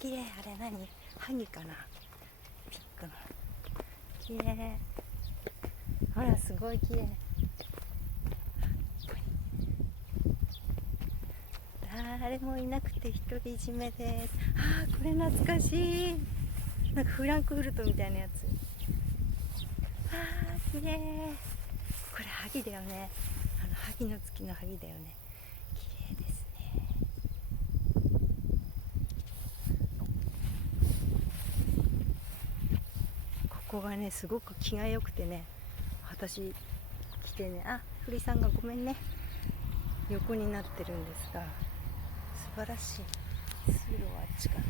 綺麗。あれ何、ハギかな、ピンクの。綺麗。ほらすごい綺麗。誰もいなくて独り占めです。あー、これ懐かしい。なんかフランクフルトみたいなやつ。あー、綺麗。これハギだよね。ハギの月のハギだよね。綺麗ですね。ここがねすごく気が良くてね、私来てね、あ、鳥さんがごめんね、横になってるんですが、素晴らしい。通路はあっちかな。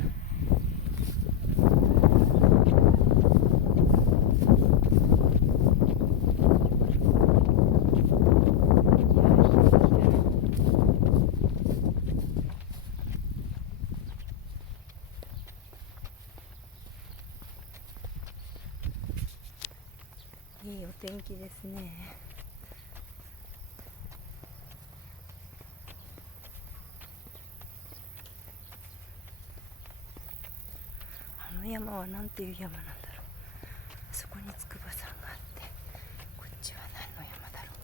いいお天気ですね。あの山はなんていう山なんだろう。あそこに筑波山があって、こっちは何の山だろう。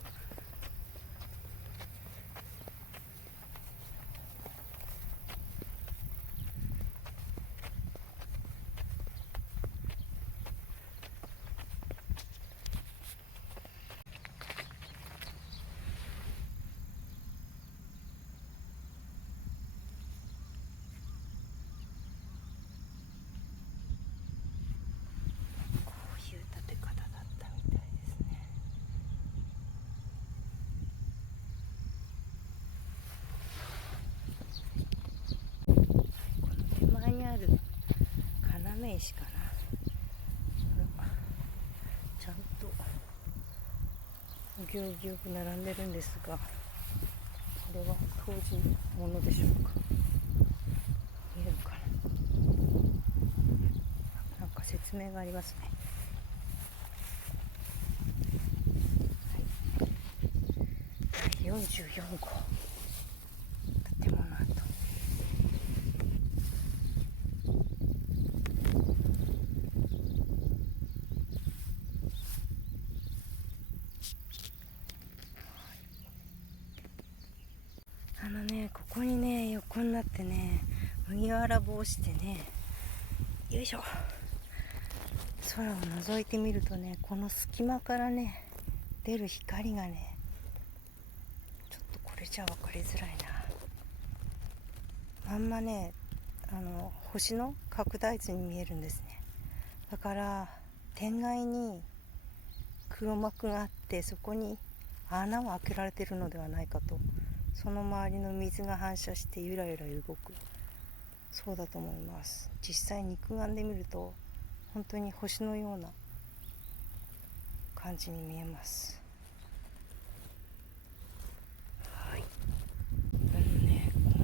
こういう建て方だったみたいですね。この手前にある要石かな、ちゃんとぎゅうぎゅう並んでるんですが、これは当時ものでしょうか。見えるかな、なんか説明がありますね。第44号建物跡。ここにね横になってね、麦わら帽子でね、よいしょ、空を覗いてみるとね、この隙間からね出る光がね、ちょっとこれじゃ分かりづらいな。まんまね、星の拡大図に見えるんですね。だから天外に黒幕があって、そこに穴を開けられているのではないかと。その周りの水が反射してゆらゆら動く、そうだと思います。実際肉眼で見ると本当に星のような感じに見えます。はい、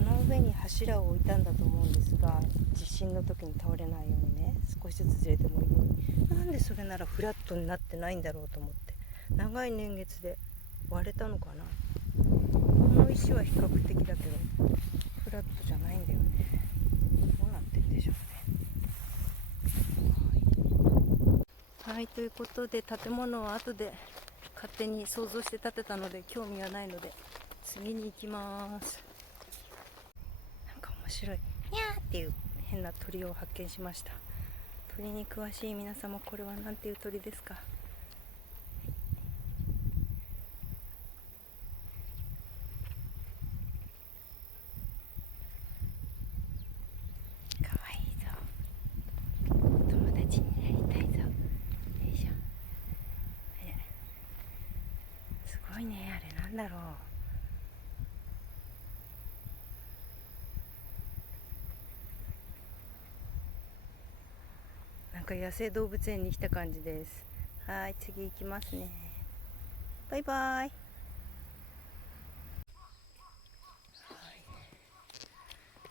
この上に柱を置いたんだと思うんですが、地震の時に倒れないようにね、少しずつずれてもいいように。なんでそれならフラットになってないんだろうと思って、長い年月で割れたのかな。この石は比較的だけどフラットじゃないんだよね。どうなってんでしょうね。はい、ということで建物は後で勝手に想像して建てたので興味はないので次に行きます。なんか面白いニャーっていう変な鳥を発見しました。鳥に詳しい皆様、これは何ていう鳥ですか？かわいいぞ、友達になりたいぞ。よいしょ。あれすごいね、あれなんだろう。なんか野生動物園に来た感じです。はい、次行きますね。バイバイ。こ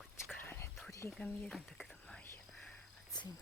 っちからね鳥居が見えるんだけど、まあいいや、暑いので。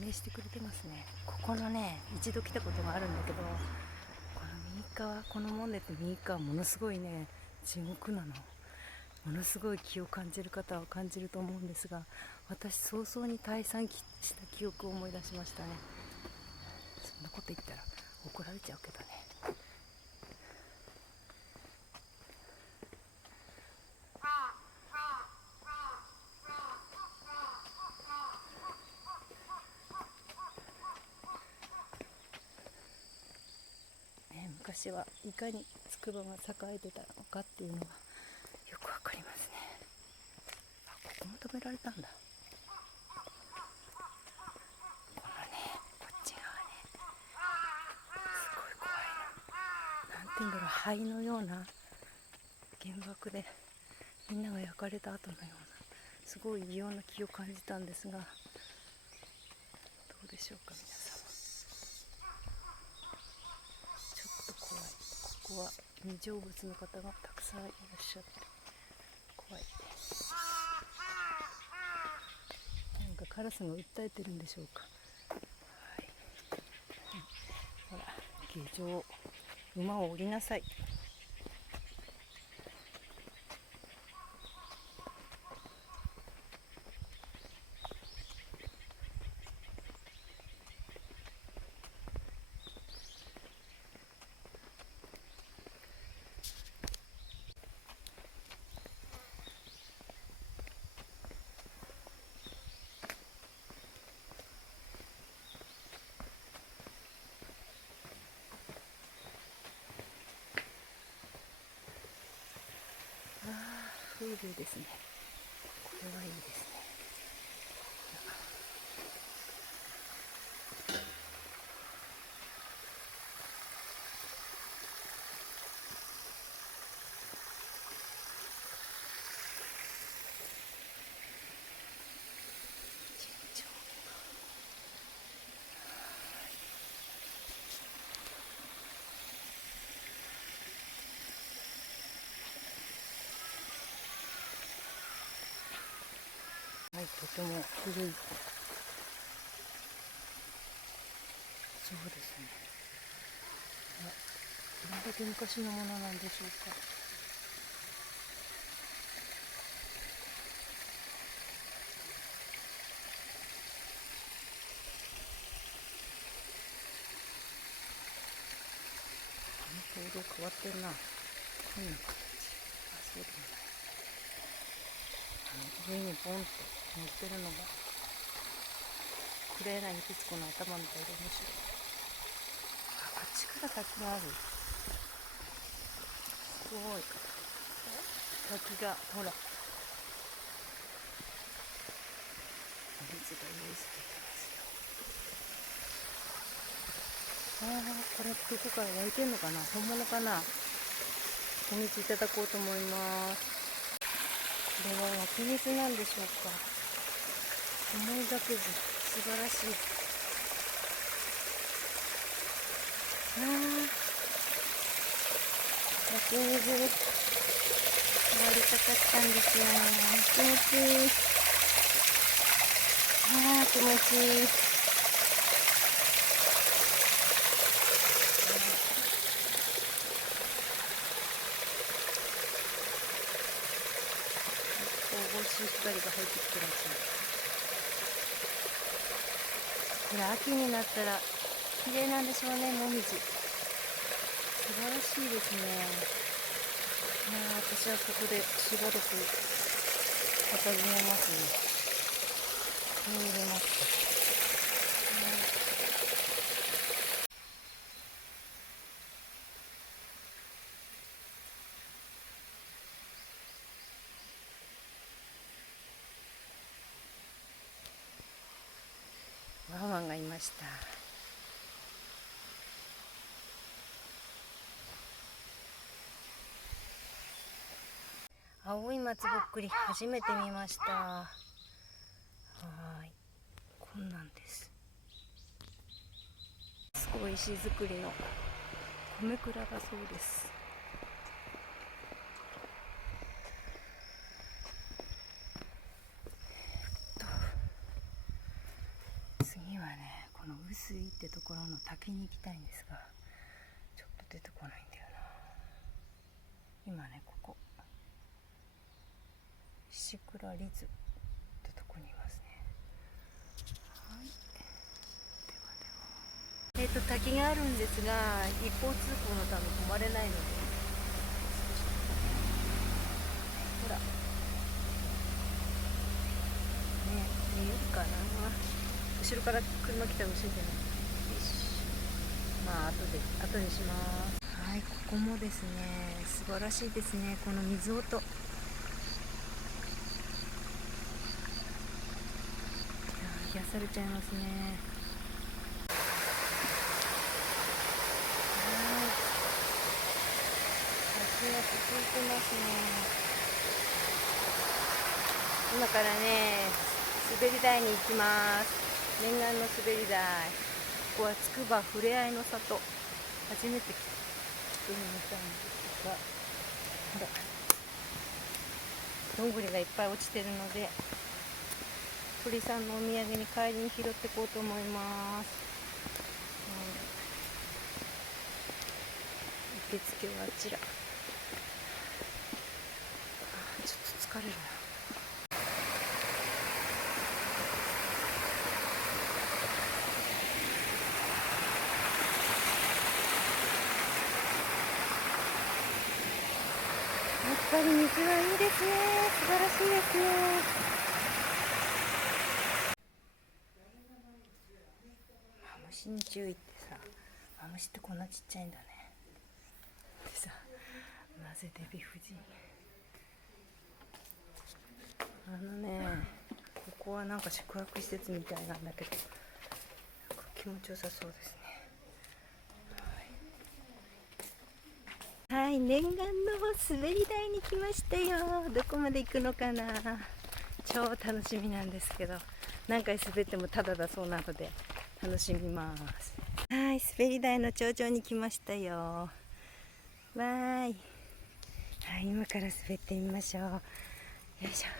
明してくれてますね。ここのね、一度来たことがあるんだけど、この右側、この門で右側ものすごいね、地獄なの。ものすごい気を感じる方は感じると思うんですが、私早々に退散した記憶を思い出しましたね。そんなこと言ったら怒られちゃうけどね。昔はいかに筑波が栄えてたのかっていうのがよくわかりますね。あ、ここも止められたんだ。このね、こっち側ね、すごい怖いな。なんて言うんだろう、灰のような原爆でみんなが焼かれた後のような、すごい異様な気を感じたんですが、どうでしょうか皆様。ちょっと怖い。ここは未成仏の方がたくさんいらっしゃって怖いね。なんかカラスが訴えてるんでしょうか。はい、ほら、下場、馬を降りなさい。風流ですね。これはいいですね。順調。はい、とても古い。そうですね。どれだけ昔のものなんでしょうか。灯籠変わってるな。こんな形。あ、そうでもない。上にボンと乗ってるのが黒柳徹子の頭みたいで面白い。あっちから滝がある。すごい。滝がほら、お水が用意されてますよ。これどこから湧いてんのかな、本物かな。お水いただこうと思います。これは湧き水なんでしょうか。思いがけず素晴らしい。湧き水に触りたかったんですよ。気持ちいい。気持ちいい。神々しい光が入ってきてます。これ秋になったら綺麗なんでしょうね、もみじ。素晴らしいですね。私はここでしばらく佇めますね。気に入れます。ワンワンがいました。青い松ぼっくり初めて見ました。はい、こんなんです。すごい石造りの米蔵だそうです。次はねこの薄いってところの滝に行きたいんですが、ちょっと出てこないんだよな。今ねここ石倉リズってとこにいますね。はい、では滝があるんですが、一方通行のため止まれないので、ほらね、見えるかな。後ろから車来たら教えてね。よし、まあ後にします。はい、ここもですね素晴らしいですね。この水音、いや癒されちゃいますね。滝が続いてますね。今からね滑り台に行きます。念願の滑り台。ここはつくばふれあいの里。初めて来てみたんですが、ほらどんぐりがいっぱい落ちてるので、鳥さんのお土産に帰りに拾っていこうと思います。受付はあちら。ちょっと疲れるな。やっぱり水はいいですね。素晴らしいですね。マムシに注意ってさ、マムシってこんなちっちゃいんだね。でさ、なぜデヴィ夫人。ここはなんか宿泊施設みたいなんだけど、気持ちよさそうですね。はい、念願の滑り台に来ましたよ。どこまで行くのかな。超楽しみなんですけど、何回滑ってもタダだそうなので楽しみます。はい、滑り台の頂上に来ましたよ。わーい。はい、今から滑ってみましょう。よいしょよ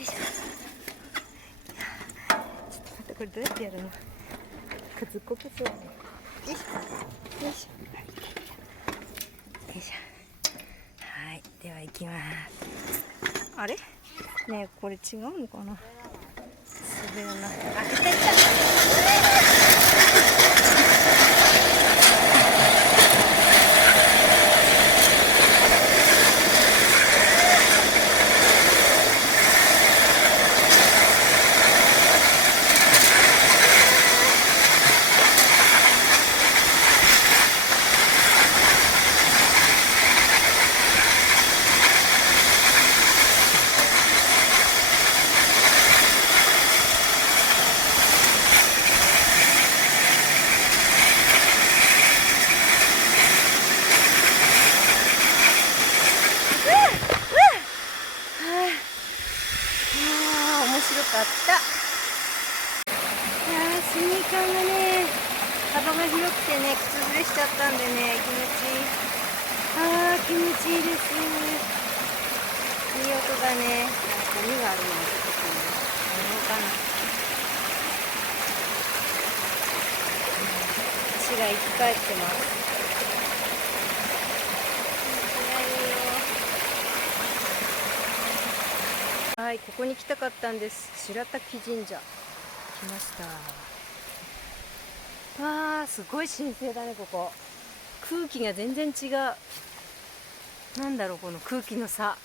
いしょ。ちょっと待って、これどうやってやるの。ずっこけそう。よいしょよいしょよいしょ。はい、では行きます。あれねえ、これ違うのかな。滑るな。あ、いたいた。面白かった。スニーカーがね幅が広くてね、靴ずれしちゃったんでね、気持ちいい。気持ちいいです。いい音だね。ゴミがあるのもちょっと気になるかな。足が生き返ってます。はい、ここに来たかったんです。白滝神社来ました。わあ、すごい神聖だね。ここ空気が全然違う。なんだろう、この空気の差。わ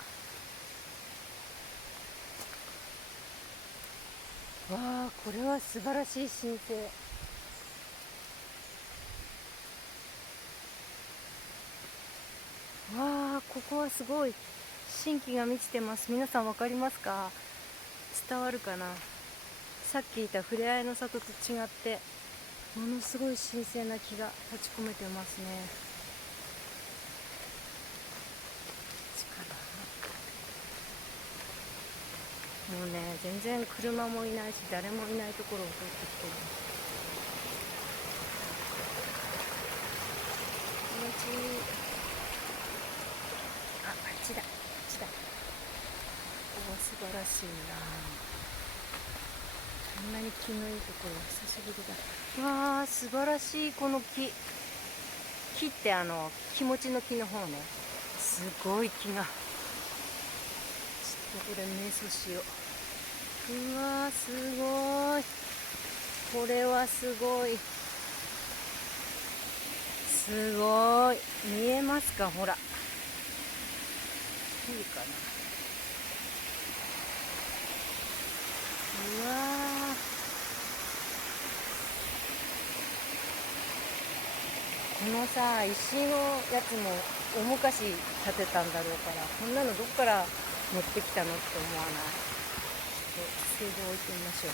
あ、これは素晴らしい神聖。わあ、ここはすごい神気が満ちてます。皆さん分かりますか。伝わるかな。さっきいたふれあいの里と違ってものすごい神聖な気が立ち込めてますね。もうね、全然車もいないし誰もいないところを通ってきてる。気持ちいい。あっちだ、こっちだ。ここは素晴らしいな。んなに木のいいところ久しぶりだ。わあ素晴らしい。この木って気持ちの木の方ね。すごい木が。ちょっとここで瞑想しよう。うわーすごい。これはすごい。すごい。見えますか？ほら。見えるかな。うわー、このさ石のやつも大昔建てたんだろうから、こんなのどっから持ってきたのって思わない？ちょっとステージ置いてみましょう。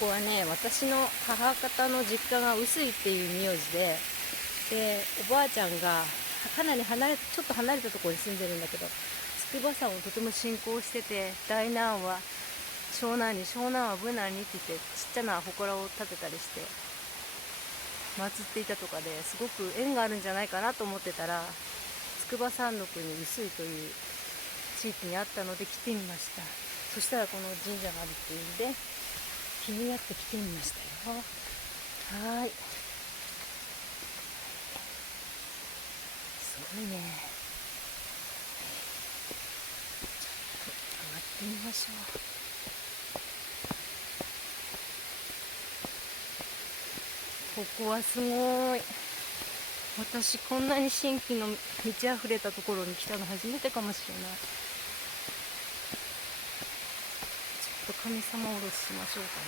ここはね、私の母方の実家が臼井っていう名字で、おばあちゃんがかなりちょっと離れたところに住んでるんだけど、筑波山をとても信仰してて、大難は湘南に、湘南は無難にって言ってちっちゃな祠を建てたりして祀っていたとかで、すごく縁があるんじゃないかなと思ってたら、筑波山麓に臼井という地域にあったので来てみました。そしたらこの神社があるっていうんで気になって来てみましたよ。はい、すごいね。ちょっと上がってみましょう。ここはすごい。私こんなに新規の満ち溢れたところに来たの初めてかもしれない。ちょっと神様おろししましょうかね。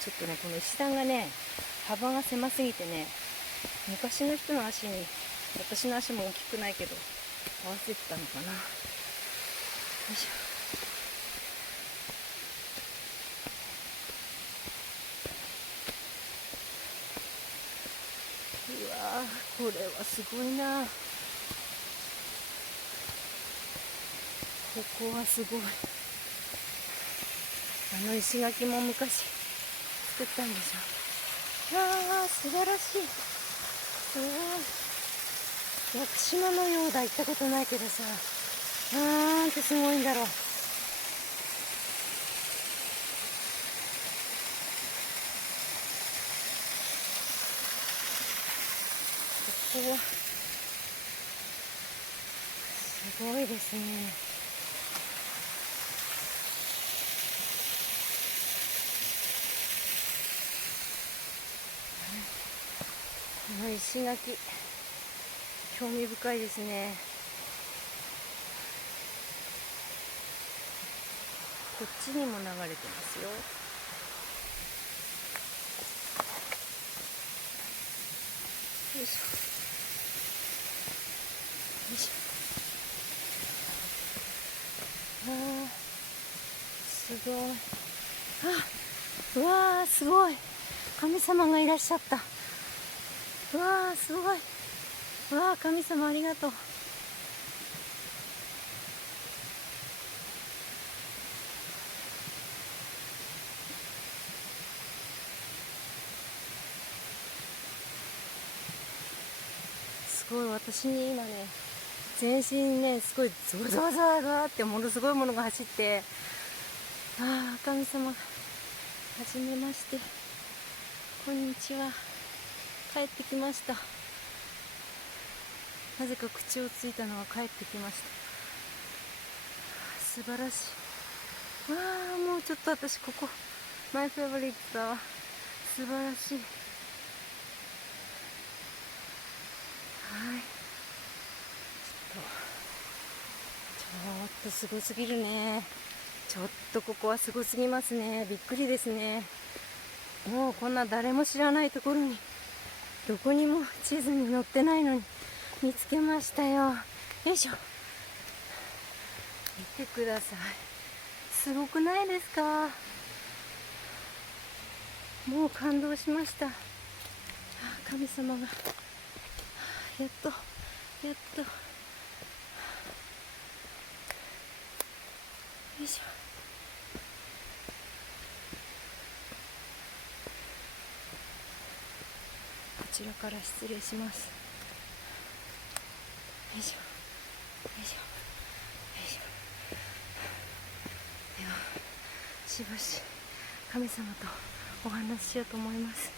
ちょっとね、この石段がね、幅が狭すぎてね、昔の人の足に、私の足も大きくないけど合わせてたのかな。よいしょ。うわー、これはすごいな。ここはすごい。石垣も昔作ったんでしょ。ああ素晴らしい。すごい。屋久島のようだ。行ったことないけどさ、なんてすごいんだろう。ここはすごいですね。この石垣興味深いですね。こっちにも流れてますよ。よいしょよいしょ。すごい。うわーすごい。神様がいらっしゃった。うわーすごい。うわー神様ありがとう。すごい。私に今ね、全身にね、すごいゾワゾワゾワゾワってものすごいものが走って、神様はじめまして、こんにちは。帰ってきました。なぜか口をついたのは帰ってきました。素晴らしい。もうちょっと私ここマイフェイバリットだ。素晴らしい。ちょっとすごすぎるね。ちょっとここはすごすぎますね。びっくりですね。もうこんな誰も知らないところに、どこにも地図に載ってないのに見つけましたよ。よいしょ。見てください。すごくないですか？もう感動しました。神様がやっとよいしょ。こちらから失礼します。よいしょよいしょよいしょ。ではしばし神様とお話ししようと思います。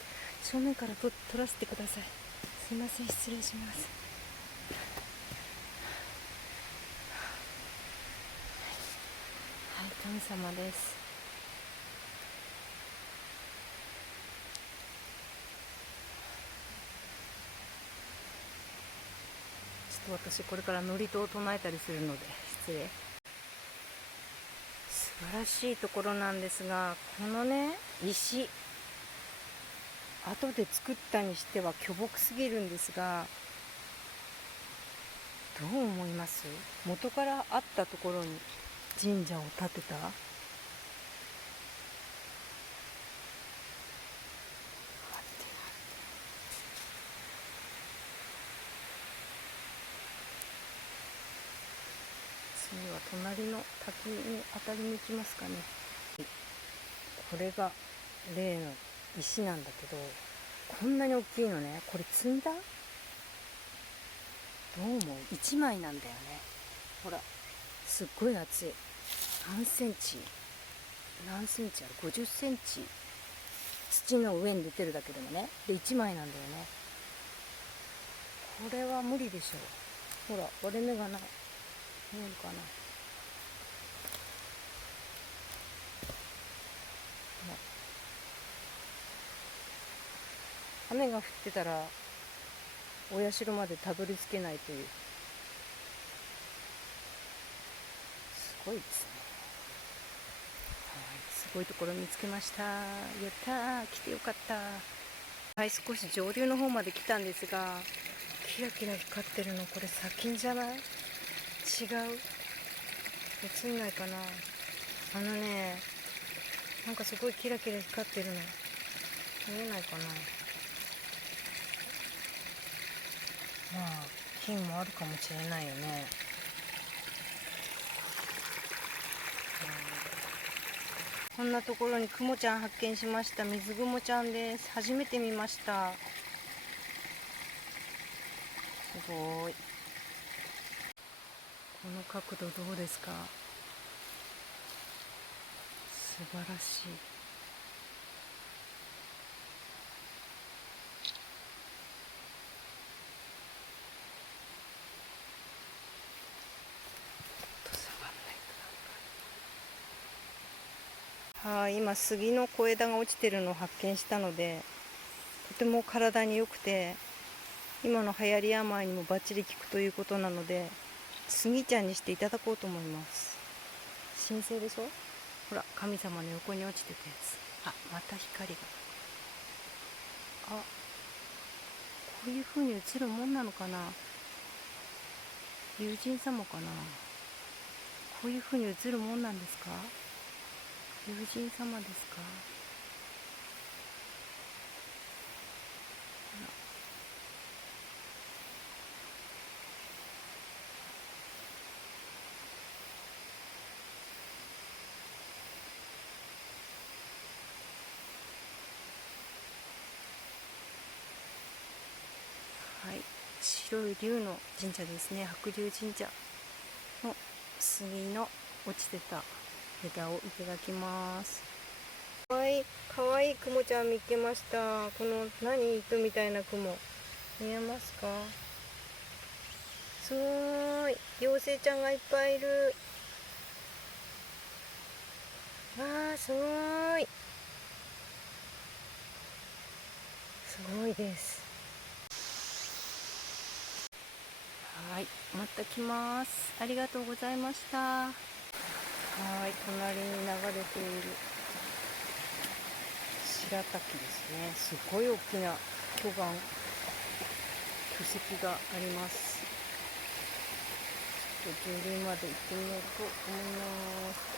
正面から撮らせてください。すいません、失礼します。はい、神様です。ちょっと私これから祝詞を唱えたりするので失礼。素晴らしいところなんですが、このね石、後で作ったにしては巨木すぎるんですが、どう思います？元からあったところに神社を建てた？次は隣の滝に当たりに行きますかね。これが例の石なんだけど、こんなに大きいのね。これ積んだ？どう思う？1枚なんだよね。ほら、すっごい厚い。何センチある？50センチ土の上に出てるだけでもね。で1枚なんだよね。これは無理でしょ。ほら、割れ目がない。見えるかな。雨が降ってたらお社までたどり着けないという。すごいですね。はい、すごいところ見つけました。やったー、来てよかった。はい、少し上流の方まで来たんですが、キラキラ光ってるの、これ砂金じゃない？違う？映んないかな。なんかすごいキラキラ光ってるの見えないかな。まあ金もあるかもしれないよね。こんなところにクモちゃん発見しました。水グモちゃんです。初めて見ました。すごい。この角度どうですか？素晴らしい。はい、今杉の小枝が落ちてるのを発見したので、とても体に良くて、今の流行り病にもバッチリ効くということなので、杉ちゃんにしていただこうと思います。神聖でしょ？ほら、神様の横に落ちてたやつ。あ、また光が。あ、こういう風に映るもんなのかな。友人様かな。こういう風に映るもんなんですか？友人様ですか？はい、白い龍の神社ですね。白龍神社の杉の落ちてた枝をいただきます。かわいいクモちゃん見つけました。この糸みたいなクモ見えますか？すごーい、妖精ちゃんがいっぱいいる。わー、すごーい、すごいです。はい、また来ます。ありがとうございました。はい、隣に流れている白滝ですね。すごい大きな巨岩、巨石があります。ちょっと上流まで行ってみようと思います。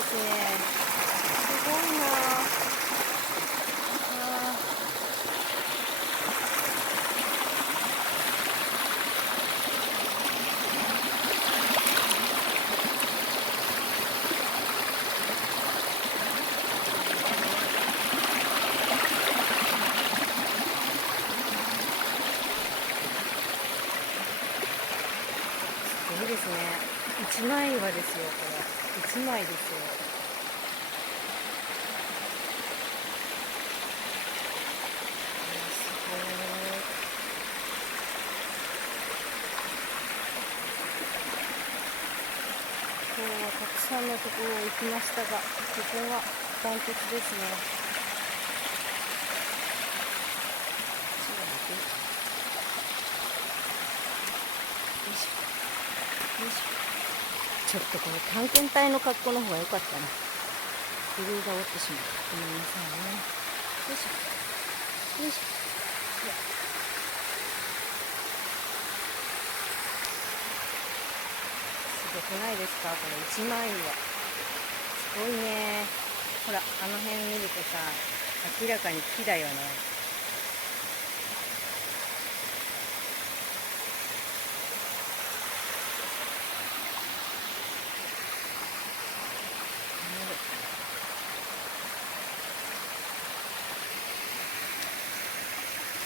ですね。すごいなあ。すごいですね。一枚岩ですよ、これ。一枚ですよ。すごい。今日はたくさんのところを行きましたが、ここがダントツですね。ちょっとこの探検隊の格好の方が良かったな。ブルーが折ってしまった。ごめんなさいね。よいしょ。よいしょ。すごくないですか、これ一枚岩。すごいね。ほら、あの辺見るとさ、明らかに木だよね。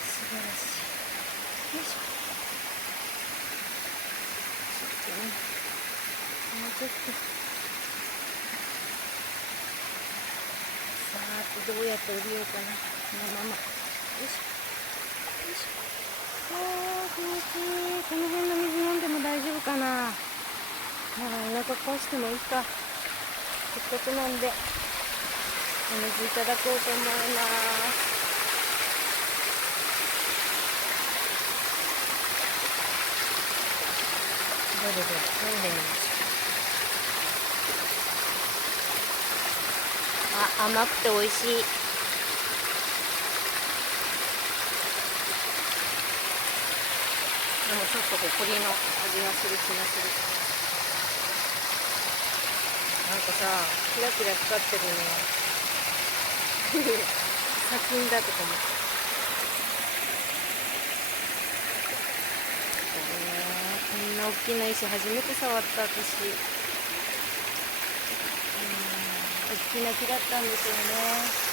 素晴らしい。よいしょ。ちょっとね、もうちょっと。さあ、どうやって降りようかな。このまま。よいしょ。よいしょ。あー、気持ちいい。この辺の水飲んでも大丈夫かな。お腹壊してもいいか。せっかくなんで、お水いただこうと思います。どれどれ、飲んでみましょう。あ、甘くて美味しい。でもちょっとほこりの味がする気がする。なんかさ、キラキラ光ってるね。砂金だとか思って。こんな大きな石初めて触った私。大きな木だったんですよね。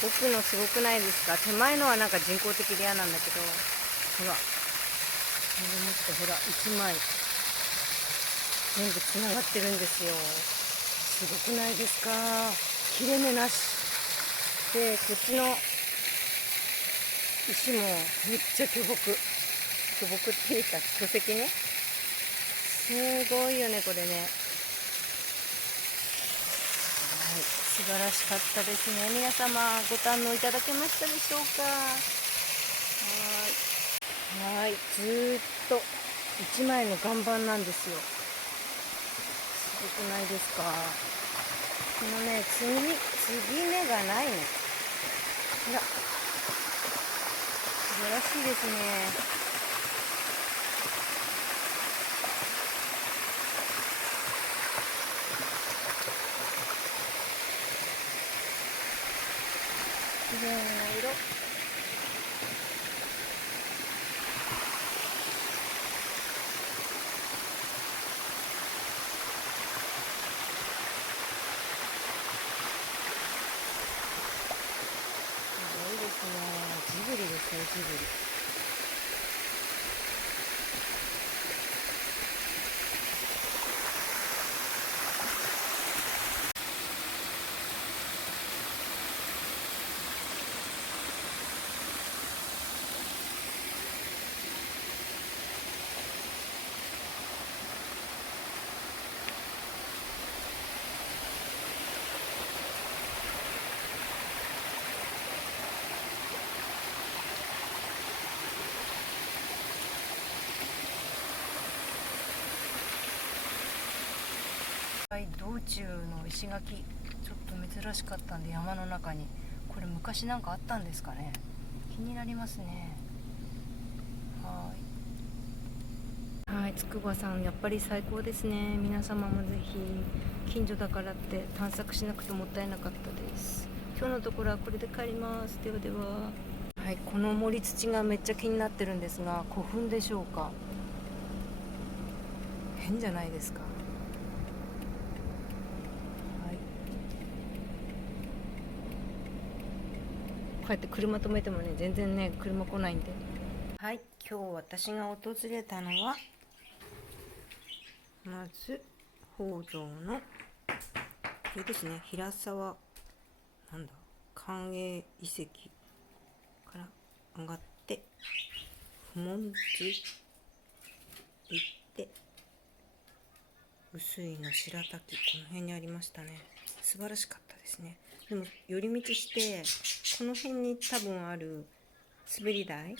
奥のすごくないですか。手前のはなんか人工的で嫌なんだけど、ほら、これもってほら、一枚全部つながってるんですよ。すごくないですか。切れ目なしで、こっちの石もめっちゃ巨木っていうか巨石ね。すごいよね、これね。素晴らしかったですね。皆様ご堪能いただけましたでしょうか。はい、ずーっと一枚の岩盤なんですよ。すごくないですか。このね、継ぎ目がないね。ほら、素晴らしいですね。綺麗な色。ぶり。道中の石垣ちょっと珍しかったんで、山の中にこれ昔なんかあったんですかね、気になりますね。はい、筑波山やっぱり最高ですね。皆様もぜひ、近所だからって探索しなくてもったいなかったです。今日のところはこれで帰ります。ではでは。はい、この盛り土がめっちゃ気になってるんですが、古墳でしょうか。変じゃないですか。こうやって車止めてもね、全然ね、車来ないんで。はい、今日私が訪れたのは、まず北条のこれですね、平沢なんだ寛永遺跡から上がって不問寺行って碓井の白滝、この辺にありましたね。素晴らしかったですね。でも寄り道してこの辺に多分ある滑り台に行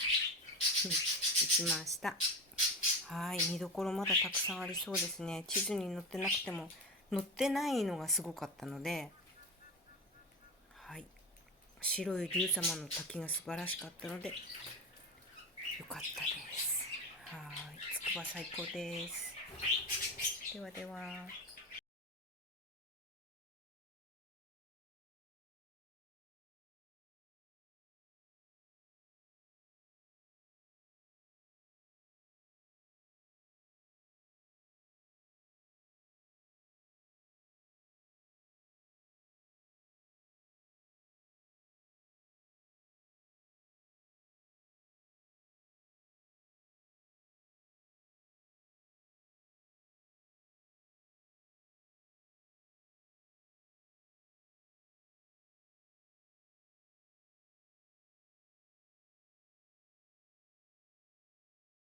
きました。はい、見どころまだたくさんありそうですね。地図に載ってなくても、載ってないのがすごかったので、はい、白い龍様の滝が素晴らしかったのでよかったです。はい、筑波最高です。ではでは。